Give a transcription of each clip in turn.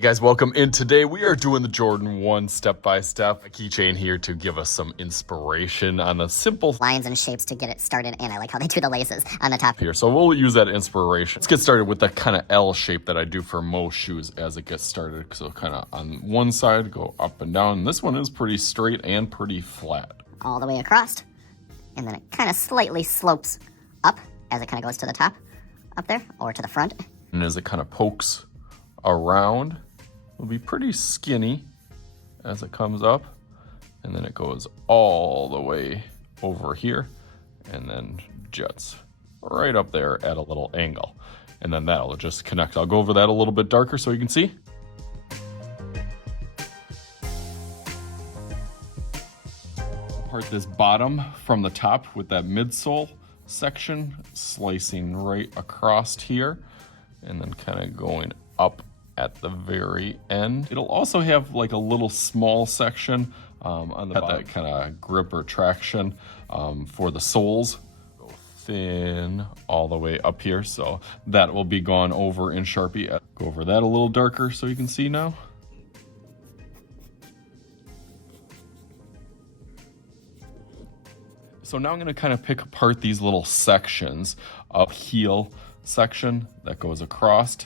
Hey guys, welcome in. Today we are doing the Jordan 1 step-by-step keychain here to give us some inspiration on the simple lines and shapes to get it started, and I like how they do the laces on the top here. So we'll use that inspiration. Let's get started with that kind of L shape that I do for most shoes as it gets started. So kind of on one side, go up and down. This one is pretty straight and pretty flat. all the way across, and then it kind of slightly slopes up as it kind of goes to the top up there or to the front. And as it kind of pokes around, it'll be pretty skinny as it comes up, and then it goes all the way over here and then jets right up there at a little angle, and then that'll just connect. I'll go over that a little bit darker so you can see. Part this bottom from the top with that midsole section slicing right across here and then kind of going up at the very end. It'll also have like a little small section on the bottom, that kind of grip or traction for the soles. Go thin all the way up here, so that will be gone over in Sharpie. Go over that a little darker so you can see now. So now I'm going to kind of pick apart these little sections of heel section that goes across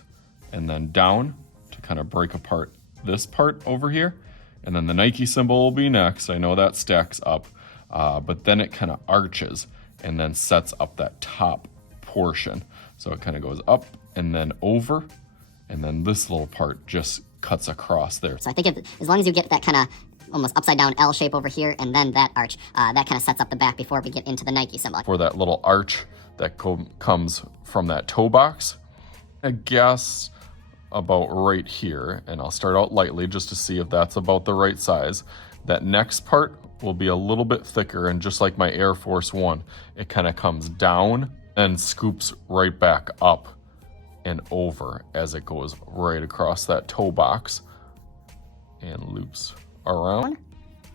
and then down to kind of break apart this part over here. And then the Nike symbol will be next. I know that stacks up, but then it kind of arches and then sets up that top portion. So it kind of goes up and then over, and then this little part just cuts across there. So I think as long as you get that kind of almost upside down L shape over here and then that arch, that kind of sets up the back before we get into the Nike symbol. For that little arch that comes from that toe box, I guess about right here, and I'll start out lightly just to see if that's about the right size. That next part will be a little bit thicker, and just like my Air Force One, it kind of comes down and scoops right back up and over as it goes right across that toe box and loops around.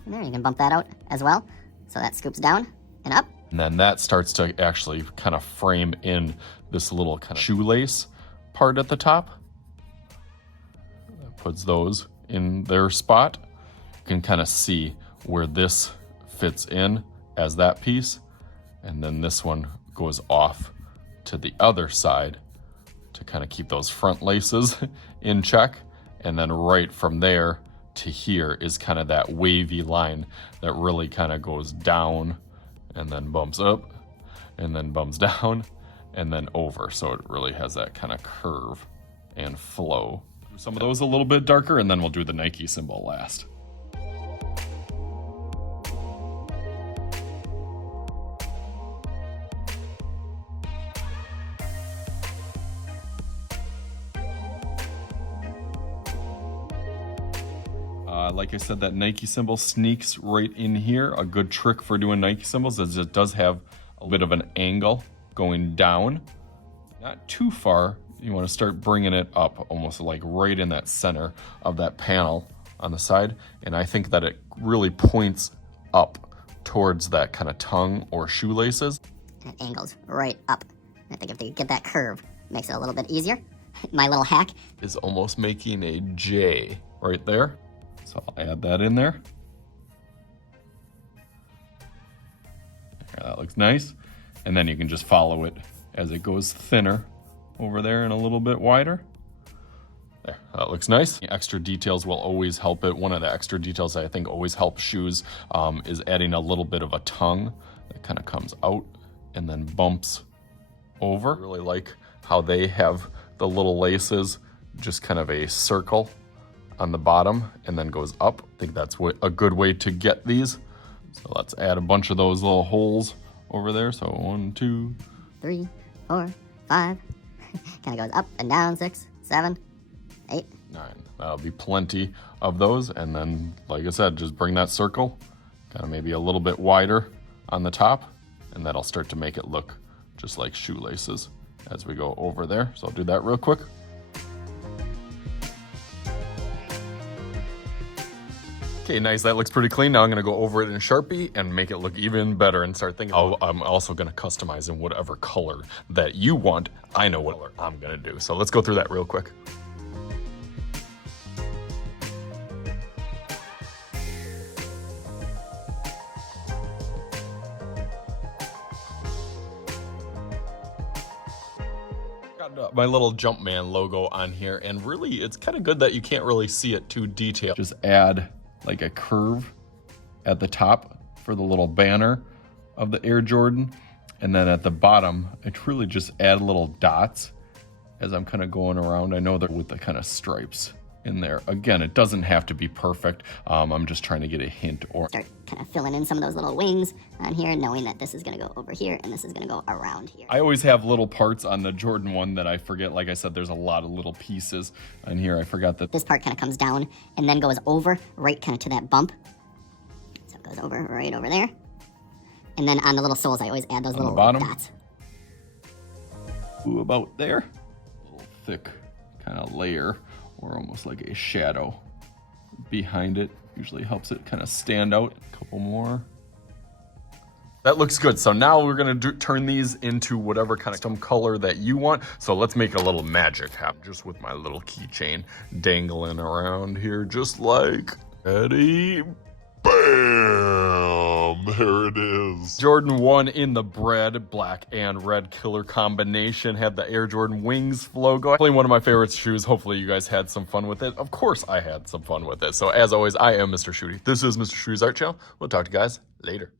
And there, you can bump that out as well, so that scoops down and up. And then that starts to actually kind of frame in this little kind of shoelace part at the top. That puts those in their spot. You can kind of see where this fits in as that piece, and then this one goes off to the other side to kind of keep those front laces in check. And then right from there to here is kind of that wavy line that really kind of goes down and then bumps up and then bumps down and then over. So it really has that kind of curve and flow. Some of those a little bit darker, and then we'll do the Nike symbol last. Like I said, that Nike symbol sneaks right in here. A good trick for doing Nike symbols is it does have a bit of an angle going down. Not too far. You want to start bringing it up almost like right in that center of that panel on the side. And I think that it really points up towards that kind of tongue or shoelaces. And it angles right up. I think if you get that curve, it makes it a little bit easier. My little hack is almost making a J right there. So I'll add that in there. That looks nice. And then you can just follow it as it goes thinner over there and a little bit wider. There, that looks nice. Extra details will always help it. One of the extra details that I think always helps shoes is adding a little bit of a tongue that kind of comes out and then bumps over. I really like how they have the little laces, just kind of a circle on the bottom and then goes up. I think that's a good way to get these. So let's add a bunch of those little holes over there. So 1, 2, 3, 4, 5. Kind of goes up and down. 6, 7, 8, 9. That'll be plenty of those. And then, like I said, just bring that circle kind of maybe a little bit wider on the top, and that'll start to make it look just like shoelaces as we go over there. So I'll do that real quick. Okay, nice. That looks pretty clean. Now I'm going to go over it in Sharpie and make it look even better and start thinking, I'm also going to customize in whatever color that you want. I know what color I'm going to do. So let's go through that real quick. got my little Jumpman logo on here, and really it's kind of good that you can't really see it too detailed. Just add like a curve at the top for the little banner of the Air Jordan, and then at the bottom I truly just add little dots as I'm kind of going around. I know that with the kind of stripes in there. Again, it doesn't have to be perfect. I'm just trying to get a hint or start kind of filling in some of those little wings on here, knowing that this is going to go over here and this is going to go around here. I always have little parts on the Jordan 1 that I forget. Like I said, there's a lot of little pieces on here. I forgot that this part kind of comes down and then goes over right kind of to that bump. So it goes over right over there. And then on the little soles, I always add those little dots. Ooh, about there. A little thick kind of layer, or almost like a shadow behind it. Usually helps it kind of stand out. A couple more. That looks good. So now we're gonna turn these into whatever kind of custom color that you want. So let's make a little magic happen just with my little keychain dangling around here, just like Eddie. Bam! There it is. Jordan 1 in the bread, black and red killer combination. Had the Air Jordan Wings logo. Definitely one of my favorite shoes. Hopefully you guys had some fun with it. Of course I had some fun with it. So as always, I am Mr. Shooty. This is Mr. Shooty's Art Channel. We'll talk to you guys later.